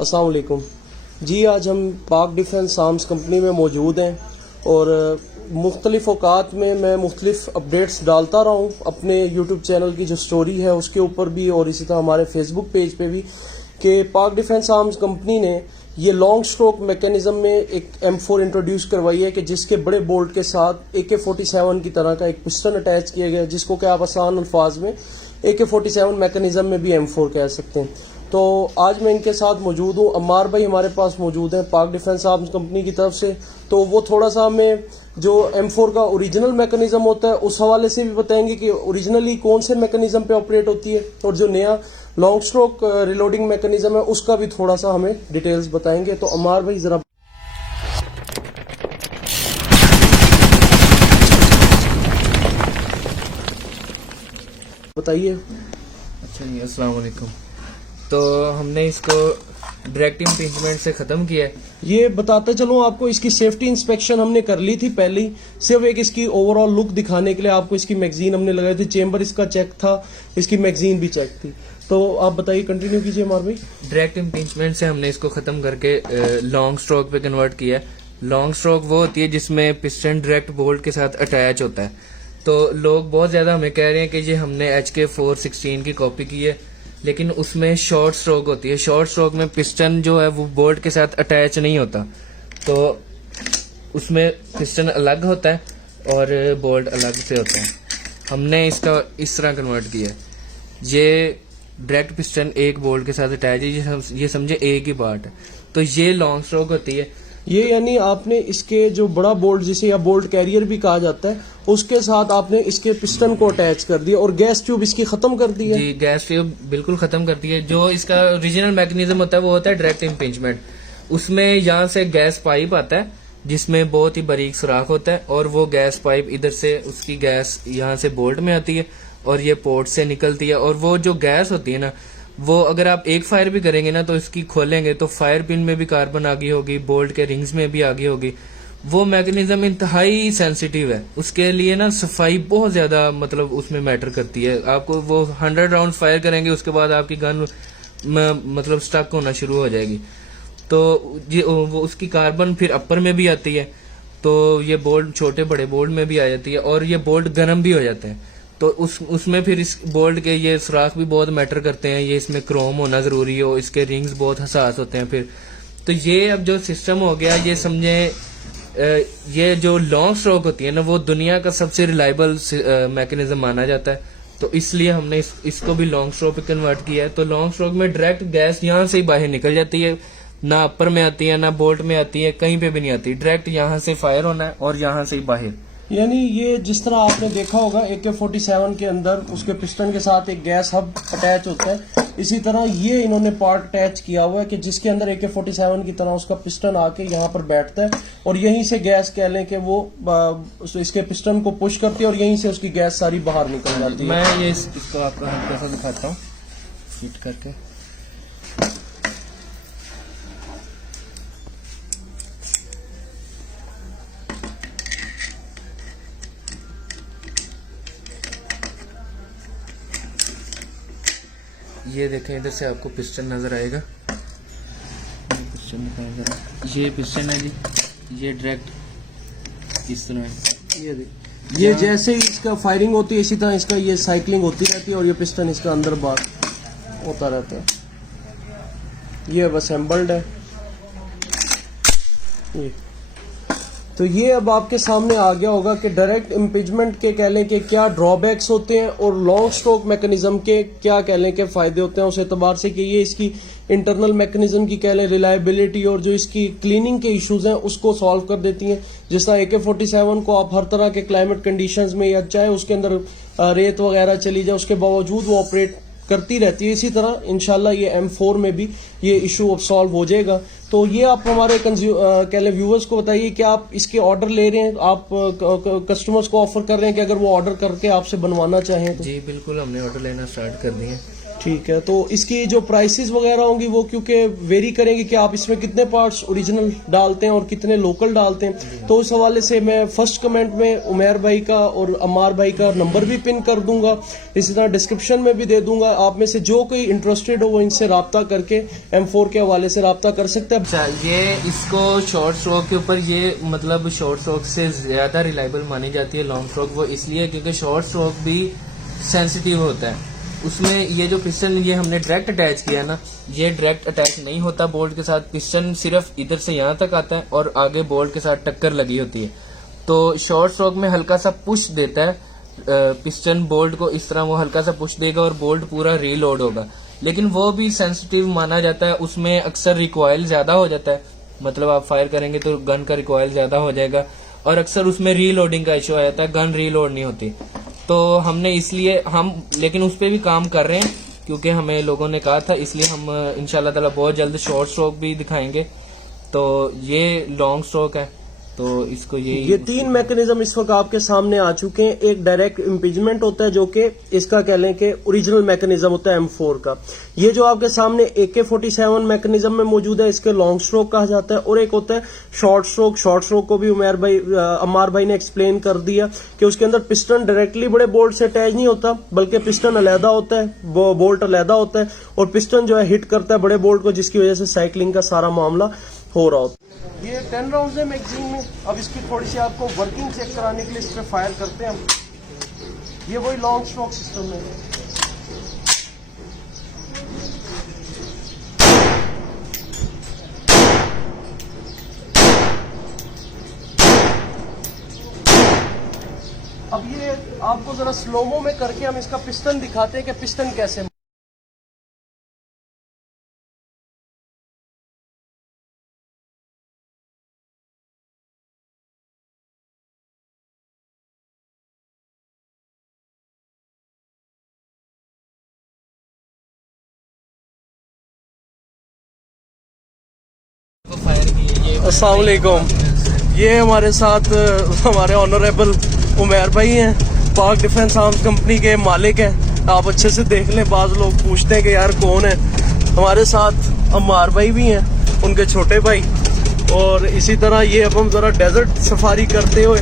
अस्सलाम वालेकुम जी। आज हम पाक डिफेंस आर्म्स कंपनी में मौजूद हैं और मुख्तलिफ औकात में मैं मुख्तलिफ अपडेट्स डालता रहा हूँ अपने यूट्यूब चैनल की जो स्टोरी है उसके ऊपर भी और इसी तरह हमारे फेसबुक पेज पे भी कि पाक डिफेंस आर्म्स कंपनी ने ये लॉन्ग स्ट्रोक मैकेनिज्म में एक M4 इंट्रोड्यूस करवाई है कि जिसके बड़े बोल्ट के साथ AK-47 की तरह का एक पिस्टन अटैच किया गया है, जिसको कि आप आसान अल्फाज में AK-47 मैकेनिज्म में भी M4 कह सकते हैं। तो आज मैं इनके साथ मौजूद हूँ। अम्मार भाई हमारे पास मौजूद हैं पाक डिफेंस आर्म्स कंपनी की तरफ से, तो वो थोड़ा सा हमें जो M4 का ओरिजिनल मैकेनिज्म होता है उस हवाले से भी बताएंगे कि ओरिजिनली कौन से मैकेनिज्म पे ऑपरेट होती है, और जो नया लॉन्ग स्ट्रोक रिलोडिंग मैकेनिज्म है उसका भी थोड़ा सा हमें डिटेल्स बताएंगे। तो अम्मार भाई जरा बताइए। अच्छा जी, अस्सलाम वालेकुम। तो हमने इसको डायरेक्ट इम्पीचमेंट से ख़त्म किया है। ये बताते चलो आपको, इसकी सेफ्टी इंस्पेक्शन हमने कर ली थी पहले ही, सिर्फ एक इसकी ओवरऑल लुक दिखाने के लिए आपको इसकी मैगजीन हमने लगाई थी, चेंबर इसका चेक था, इसकी मैगजीन भी चेक थी। तो आप बताइए, कंटिन्यू कीजिए अमर भाई। डायरेक्ट इम्पीचमेंट से हमने इसको ख़त्म करके लॉन्ग स्ट्रोक पे कन्वर्ट किया है। लॉन्ग स्ट्रोक वो होती है जिसमें पिस्टन डायरेक्ट बोल्ट के साथ अटैच होता है। तो लोग बहुत ज़्यादा हमें कह रहे हैं कि ये हमने HK-416 की कॉपी की है, लेकिन उसमें शॉर्ट स्ट्रोक होती है। शॉर्ट स्ट्रोक में पिस्टन जो है वो बोल्ट के साथ अटैच नहीं होता, तो उसमें पिस्टन अलग होता है और बोल्ट अलग से होता है। हमने इसका इस तरह कन्वर्ट किया है। ये डायरेक्ट पिस्टन एक बोल्ट के साथ अटैच है, ये समझे एक ही पार्ट है। तो ये लॉन्ग स्ट्रोक होती है। ये यानी आपने इसके जो बड़ा बोल्ट जिसे या बोल्ट कैरियर भी कहा जाता है उसके साथ आपने इसके पिस्टन को अटैच कर दिया और गैस ट्यूब इसकी खत्म कर दी है। जी, गैस ट्यूब बिल्कुल खत्म कर दी है। जो इसका ओरिजिनल मैकेनिज्म होता है वो होता है डायरेक्ट इम्पीचमेंट। उसमें यहाँ से गैस पाइप आता है जिसमें बहुत ही बारीक सुराख होता है, और वो गैस पाइप इधर से उसकी गैस यहाँ से बोल्ट में आती है और ये पोर्ट से निकलती है। और वो जो गैस होती है ना, वो अगर आप एक फायर भी करेंगे ना तो इसकी खोलेंगे तो फायर पिन में भी कार्बन आ गई होगी, बोल्ट के रिंग्स में भी आ गई होगी। वो मैकेनिज्म इंतहाई सेंसिटिव है, उसके लिए ना सफाई बहुत ज्यादा मतलब उसमें मैटर करती है। आपको वो 100 राउंड फायर करेंगे उसके बाद आपकी गन मतलब स्टक होना शुरू हो जाएगी। तो वो उसकी कार्बन फिर अपर में भी आती है, तो ये बोल्ट छोटे बड़े बोल्ट में भी आ जाती है, और ये बोल्ट गर्म भी हो जाते हैं। तो उसमें फिर इस बोल्ट के ये सुराख भी बहुत मैटर करते हैं। ये इसमें क्रोम होना जरूरी हो, इसके रिंग्स बहुत हसास होते हैं फिर। तो ये अब जो सिस्टम हो गया, ये समझे ये जो लॉन्ग स्ट्रोक होती है ना वो दुनिया का सबसे रिलायबल मैकेनिज्म माना जाता है। तो इसलिए हमने इसको भी लॉन्ग स्ट्रोक पे कन्वर्ट किया है। तो लॉन्ग स्ट्रोक में डायरेक्ट गैस यहाँ से ही बाहर निकल जाती है, ना अपर में आती है ना बोल्ट में आती है, कहीं पे भी नहीं आती। डायरेक्ट यहाँ से फायर होना है और यहाँ से ही बाहर। यानी ये जिस तरह आपने देखा होगा AK-47 के अंदर उसके पिस्टन के साथ एक गैस हब अटैच होता है, इसी तरह ये इन्होंने पार्ट अटैच किया हुआ है कि जिसके अंदर AK-47 की तरह उसका पिस्टन आके यहाँ पर बैठता है और यहीं से गैस कह लें कि वो इसके पिस्टन को पुश करती है और यहीं से उसकी गैस सारी बाहर निकल जाती है। मैं ये इसको आपको कैसा दिखाता हूँ फिट करके। ये देखें, इधर से आपको पिस्टन नजर आएगा। पिस्टन दिखाएं जरा। ये पिस्टन है जी, ये डायरेक्ट इस तरह है। ये जैसे ही इसका फायरिंग होती है इसी तरह इसका ये साइकिलिंग होती रहती है और ये पिस्टन इसका अंदर बाहर होता रहता है। ये अब असेंबल्ड है ये। तो ये अब आपके सामने आ गया होगा कि डायरेक्ट इम्पीचमेंट के कह लें कि क्या ड्रॉबैक्स होते हैं और लॉन्ग स्ट्रोक मैकेनिज्म के क्या कह लें कि फायदे होते हैं, उस एतबार से कि ये इसकी इंटरनल मैकेनिज्म की कह लें रिलायबिलिटी और जो इसकी क्लीनिंग के इश्यूज हैं उसको सॉल्व कर देती हैं। जिस तरह AK-47 को आप हर तरह के क्लाइमेट कंडीशंस में या चाहे उसके अंदर रेत वगैरह चली जाए उसके बावजूद वो ऑपरेट करती रहती है, इसी तरह इंशाल्लाह ये M4 में भी ये इशू अब सॉल्व हो जाएगा। तो ये आप हमारे कह लें व्यूअर्स को बताइए कि आप इसके ऑर्डर ले रहे हैं, आप कस्टमर्स को ऑफर कर रहे हैं कि अगर वो ऑर्डर करके आपसे बनवाना चाहें तो? जी बिल्कुल, हमने ऑर्डर लेना स्टार्ट कर दिए। ठीक है, तो इसकी जो प्राइसेस वगैरह होंगी वो क्योंकि वेरी करेंगी कि आप इसमें कितने पार्ट्स ओरिजिनल डालते हैं और कितने लोकल डालते हैं, तो उस हवाले से मैं फर्स्ट कमेंट में उमैर भाई का और अम्मार भाई का नंबर भी पिन कर दूंगा, इसी तरह डिस्क्रिप्शन में भी दे दूंगा। आप में से जो कोई इंटरेस्टेड हो वो इनसे रब्ता करके M4 के हवाले से रब्ता कर सकते हैं। अच्छा, ये इसको शॉर्ट स्ट्रोक के ऊपर ये मतलब शॉर्ट स्ट्रोक से ज्यादा रिलायबल मानी जाती है लॉन्ग स्ट्रोक, वो इसलिए क्योंकि शॉर्ट स्ट्रोक भी सेंसिटिव होता है। उसमें ये जो पिस्टन ये हमने डायरेक्ट अटैच किया ना, ये डायरेक्ट अटैच नहीं होता बोल्ट के साथ, पिस्टन सिर्फ इधर से यहाँ तक आता है और आगे बोल्ट के साथ टक्कर लगी होती है। तो शॉर्ट स्ट्रोक में हल्का सा पुश देता है पिस्टन बोल्ट को, इस तरह वो हल्का सा पुश देगा और बोल्ट पूरा रीलोड होगा, लेकिन वो भी सेंसिटिव माना जाता है। उसमें अक्सर रिकॉइल ज्यादा हो जाता है, मतलब आप फायर करेंगे तो गन का रिकॉइल ज्यादा हो जाएगा और अक्सर उसमें रीलोडिंग का इशू आ जाता है, गन रीलोड नहीं होती। तो हमने इसलिए हम लेकिन उस पर भी काम कर रहे हैं क्योंकि हमें लोगों ने कहा था, इसलिए हम इंशाल्लाह ताला बहुत जल्द शॉर्ट स्ट्रोक भी दिखाएंगे। तो ये लॉन्ग स्ट्रोक है, तो इसको ये 3 मैकेनिज्म इस वक्त आपके सामने आ चुके हैं। एक डायरेक्ट इम्पीचमेंट होता है जो कि इसका कह लें कि ओरिजिनल मैकेनिज्म होता है M4 का। ये जो आपके सामने AK-47 मैकेनिज्म में मौजूद है, इसके लॉन्ग स्ट्रोक कहा जाता है। और एक होता है शॉर्ट स्ट्रोक। शॉर्ट स्ट्रोक को भी अम्मार भाई ने एक्सप्लेन कर दिया कि उसके अंदर पिस्टन डायरेक्टली बड़े बोल्ट से अटैच नहीं होता, बल्कि पिस्टन अलहदा होता है, वो बोल्ट अलहदा होता है और पिस्टन जो है हिट करता है बड़े बोल्ट को, जिसकी वजह से साइकिलिंग का सारा मामला हो रहा होता है। ये 10 राउंड है मैगजीन में। अब इसकी थोड़ी सी आपको वर्किंग चेक कराने के लिए इस पर फायर करते हैं हम। ये वही लॉन्ग स्ट्रोक सिस्टम है। अब ये आपको जरा स्लोमो में करके हम इसका पिस्टन दिखाते हैं कि पिस्टन कैसे। अस्सलाम वालेकुम। ये हमारे साथ हमारे ऑनरेबल उमैर भाई हैं, पाक डिफेंस आर्म्स कंपनी के मालिक हैं। आप अच्छे से देख लें, बाज़ लोग पूछते हैं कि यार कौन है। हमारे साथ अम्मार भाई भी हैं, उनके छोटे भाई। और इसी तरह ये अब हम ज़रा डेजर्ट सफारी करते हुए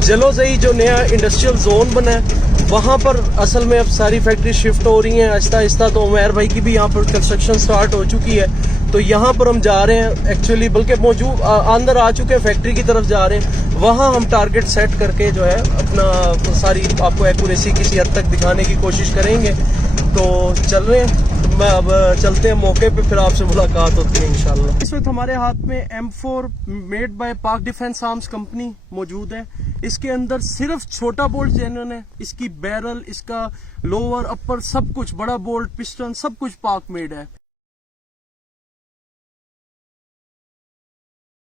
जलोज़ई जो नया इंडस्ट्रियल जोन बना है वहाँ पर असल में अब सारी फैक्ट्री शिफ्ट हो रही हैं आहिस्ता आहिस्ता। तो उमैर भाई की भी यहाँ पर कंस्ट्रक्शन स्टार्ट हो चुकी है, तो यहाँ पर हम जा रहे हैं एक्चुअली, बल्कि मौजूद अंदर आ चुके हैं, फैक्ट्री की तरफ जा रहे हैं। वहाँ हम टारगेट सेट करके जो है अपना सारी आपको एक्यूरेसी किसी हद तक दिखाने की कोशिश करेंगे। तो चल रहे हैं, मैं अब चलते हैं मौके पे, फिर आपसे मुलाकात होती है इंशाल्लाह। इस वक्त हमारे हाथ में M4 मेड बाय पाक डिफेंस आर्म्स कंपनी मौजूद है। इसके अंदर सिर्फ छोटा बोल्ट जेन्युइन है, इसकी बैरल, इसका लोअर अपर सब कुछ, बड़ा बोल्ट, पिस्टन सब कुछ पाक मेड है।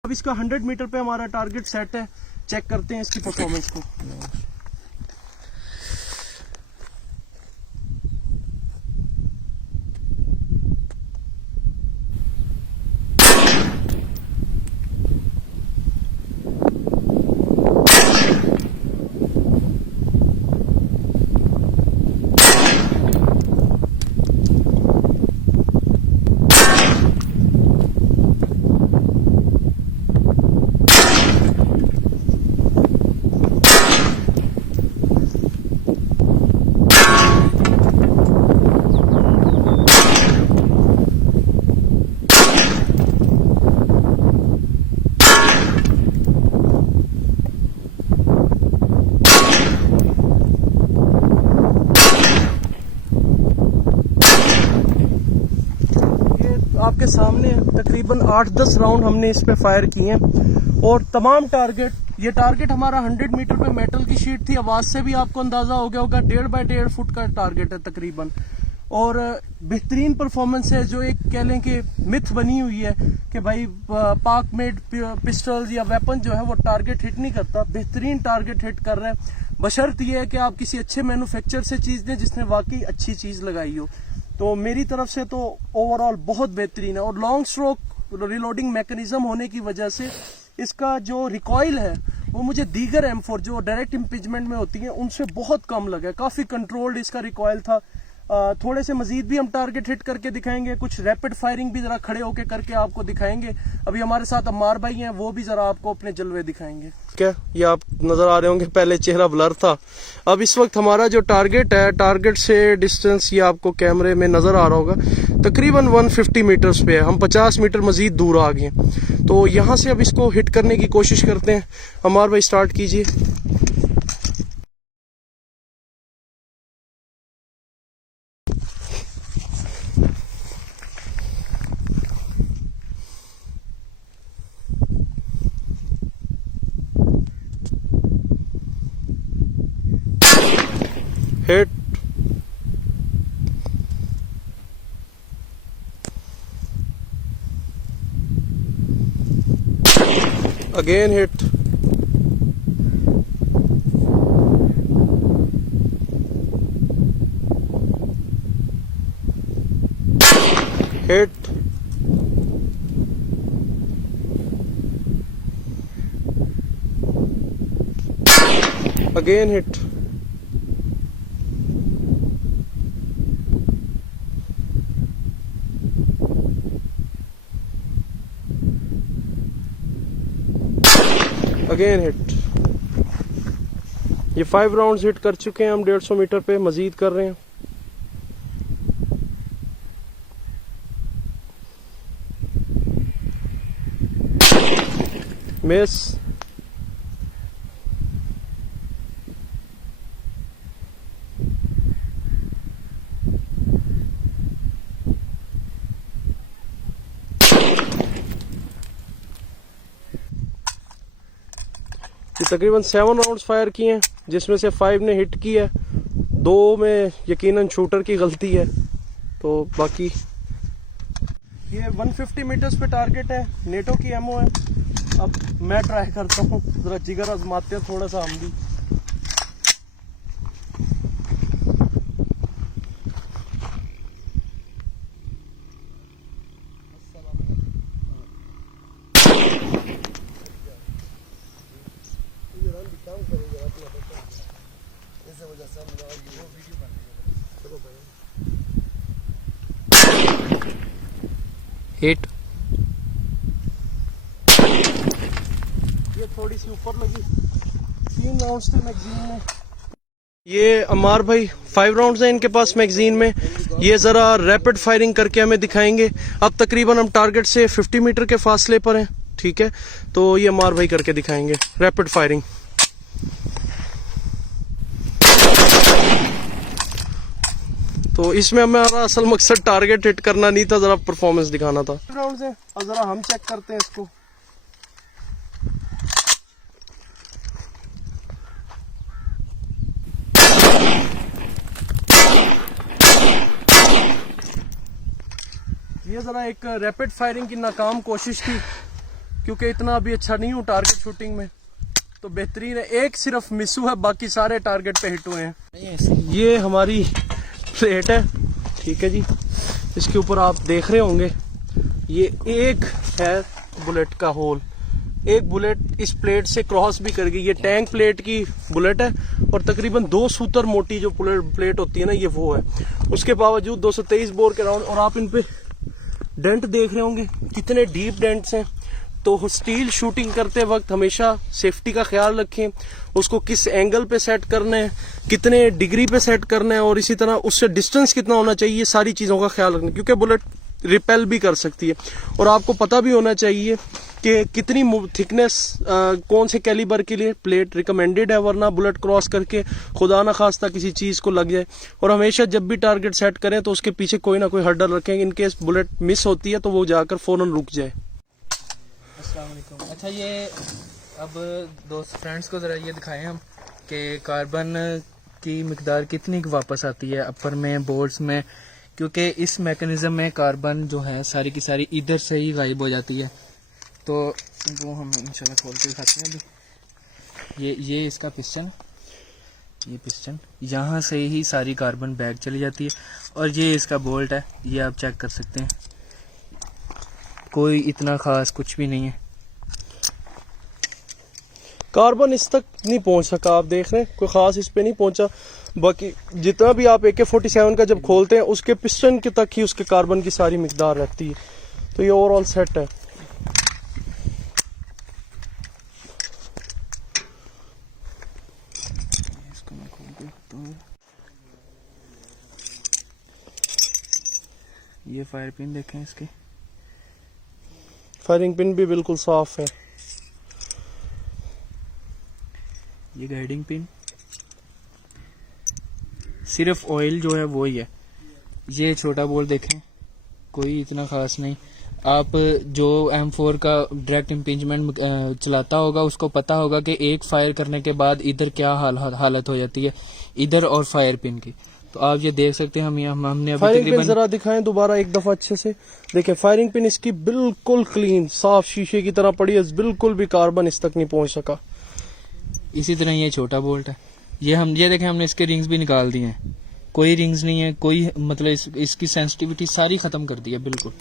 अब इसका 100 मीटर पे हमारा टारगेट सेट है, चेक करते हैं इसकी परफॉर्मेंस को। आपके सामने तकरीबन 8-10 राउंड हमने इस पे फायर किए हैं और तमाम टारगेट, ये टारगेट हमारा 100 मीटर पे मेटल की शीट थी। आवाज से भी आपको अंदाजा हो गया होगा, 1.5 बाय 1.5 फुट का टारगेट है तकरीबन। और बेहतरीन परफॉर्मेंस है, जो एक कह लें कि मिथ बनी हुई है कि भाई पाक मेड पिस्टल्स या वेपन जो है वो टारगेट हिट नहीं करता। बेहतरीन टारगेट हिट कर रहा है, बशर्त ये है कि आप किसी अच्छे मैन्युफैक्चर से चीज दें जिसने वाकई अच्छी चीज लगाई हो। तो मेरी तरफ से तो ओवरऑल बहुत बेहतरीन है। और लॉन्ग स्ट्रोक रिलोडिंग मैकेनिज्म होने की वजह से इसका जो रिकॉइल है वो मुझे दीगर M4 जो डायरेक्ट इम्पीचमेंट में होती है उनसे बहुत कम लगा है। काफी कंट्रोल्ड इसका रिकॉइल था, थोड़े से मजीद भी हम टारगेट हिट करके दिखाएंगे, कुछ रैपिड फायरिंग भी जरा खड़े होके करके आपको दिखाएंगे। अभी हमारे साथ अम्मार भाई हैं, वो भी जरा आपको अपने जलवे दिखाएंगे। क्या ये आप नजर आ रहे होंगे, पहले चेहरा ब्लर था। अब इस वक्त हमारा जो टारगेट है, टारगेट से डिस्टेंस ये आपको कैमरे में नजर आ रहा होगा, तकरीबन 150 मीटर्स पे है। हम 50 मीटर मजीद दूर आ गए, तो यहाँ से अब इसको हिट करने की कोशिश करते हैं। अम्मार भाई स्टार्ट कीजिए। Hit. Again hit. Hit. Again hit. Again hit. ये 5 राउंड्स हिट कर चुके हैं हम 150 मीटर पे, मजीद कर रहे हैं। मिस। तकरीबन 7 राउंड्स फायर किए हैं, जिसमें से 5 ने हिट की है, 2 में यकीनन शूटर की गलती है। तो बाकी ये 150 मीटर्स पे टारगेट है, नेटो की एमओ है। अब मैं ट्राई करता हूँ, जरा जिगर आजमाते हैं थोड़ा सा हम भी। हिट। ये थोड़ी सी ऊपर लगी। 3 राउंड्स थे मैगजीन में। ये अम्मार भाई 5 राउंड्स हैं इनके पास मैगजीन में। ये जरा रैपिड फायरिंग करके हमें दिखाएंगे। अब तकरीबन हम टारगेट से 50 मीटर के फासले पर हैं, ठीक है। तो ये अम्मार भाई करके दिखाएंगे रैपिड फायरिंग। तो इसमें हमारा असल मकसद टारगेट हिट करना नहीं था, जरा परफॉर्मेंस दिखाना था। राउंड है, और जरा हम चेक करते हैं इसको। ये जरा एक रैपिड फायरिंग की नाकाम कोशिश थी, क्योंकि इतना अभी अच्छा नहीं हूँ टारगेट शूटिंग में। तो बेहतरीन है, एक सिर्फ मिस हुआ है, बाकी सारे टारगेट पे हिट हुए हैं। ये हमारी प्लेट है, ठीक है जी। इसके ऊपर आप देख रहे होंगे ये एक है बुलेट का होल। एक बुलेट इस प्लेट से क्रॉस भी कर गई। ये टैंक प्लेट की बुलेट है और तकरीबन 2 सूतर मोटी जो प्लेट होती है ना, ये वो है। उसके बावजूद 223 बोर के राउंड। और आप इन पे डेंट देख रहे होंगे कितने डीप डेंट्स हैं। तो स्टील शूटिंग करते वक्त हमेशा सेफ्टी का ख्याल रखें, उसको किस एंगल पे सेट करना है, कितने डिग्री पे सेट करना है, और इसी तरह उससे डिस्टेंस कितना होना चाहिए, ये सारी चीज़ों का ख्याल रखना, क्योंकि बुलेट रिपेल भी कर सकती है। और आपको पता भी होना चाहिए कि कितनी थिकनेस कौन से कैलिबर के लिए प्लेट रिकमेंडेड है, वरना बुलेट क्रॉस करके खुदा न खास्ता किसी चीज़ को लग जाए। और हमेशा जब भी टारगेट सेट करें तो उसके पीछे कोई ना कोई हर्डल रखें, इनकेस बुलेट मिस होती है तो वो जाकर फौरन रुक जाए। अच्छा, ये अब दोस्त फ्रेंड्स को ज़रा ये दिखाएं हम कि कार्बन की मिकदार कितनी वापस आती है अपर में, बोर्ड्स में, क्योंकि इस मैकेनिज्म में कार्बन जो है सारी की सारी इधर से ही गायब हो जाती है। तो वो हम इंशाल्लाह खोल के दिखाते हैं अभी। ये इसका पिस्टन, ये पिस्टन यहाँ से ही सारी कार्बन बैग चली जाती है। और ये इसका बोल्ट है, ये आप चेक कर सकते हैं, कोई इतना ख़ास कुछ भी नहीं है। कार्बन इस तक नहीं पहुंच सका, आप देख रहे हैं, कोई ख़ास इस पे नहीं पहुंचा। बाकी जितना भी आप AK-47 का जब खोलते हैं उसके पिस्टन के तक ही उसके कार्बन की सारी मिकदार रहती है। तो ये ओवरऑल सेट है। इसको मैं खोल के रखता हूँ। ये फायर पिन देखें इसके, फायरिंग पिन भी बिल्कुल साफ है। ये गाइडिंग पिन, सिर्फ ऑयल जो है वो ही है। ये छोटा बोल्ट देखें, कोई इतना खास नहीं। आप जो M4 का डायरेक्ट इम्पिंजमेंट चलाता होगा उसको पता होगा कि एक फायर करने के बाद इधर क्या हालत हो जाती है, इधर और फायर पिन की। तो आप ये देख सकते हैं, हमने अभी फायरिंग पिन तकरीबन जरा दिखाएं दोबारा एक दफा अच्छे से। देखें फायरिंग पिन इसकी बिल्कुल क्लीन साफ शीशे की तरह पड़ी है, बिल्कुल भी कार्बन इस तक नहीं पहुंच सका। इसी तरह ये छोटा बोल्ट है। ये देखें, हमने इसके रिंग्स भी निकाल दिए हैं, कोई रिंग्स नहीं है, कोई मतलब इसकी सेंसिटिविटी सारी खत्म कर दी है बिल्कुल।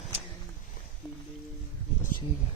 ठीक है।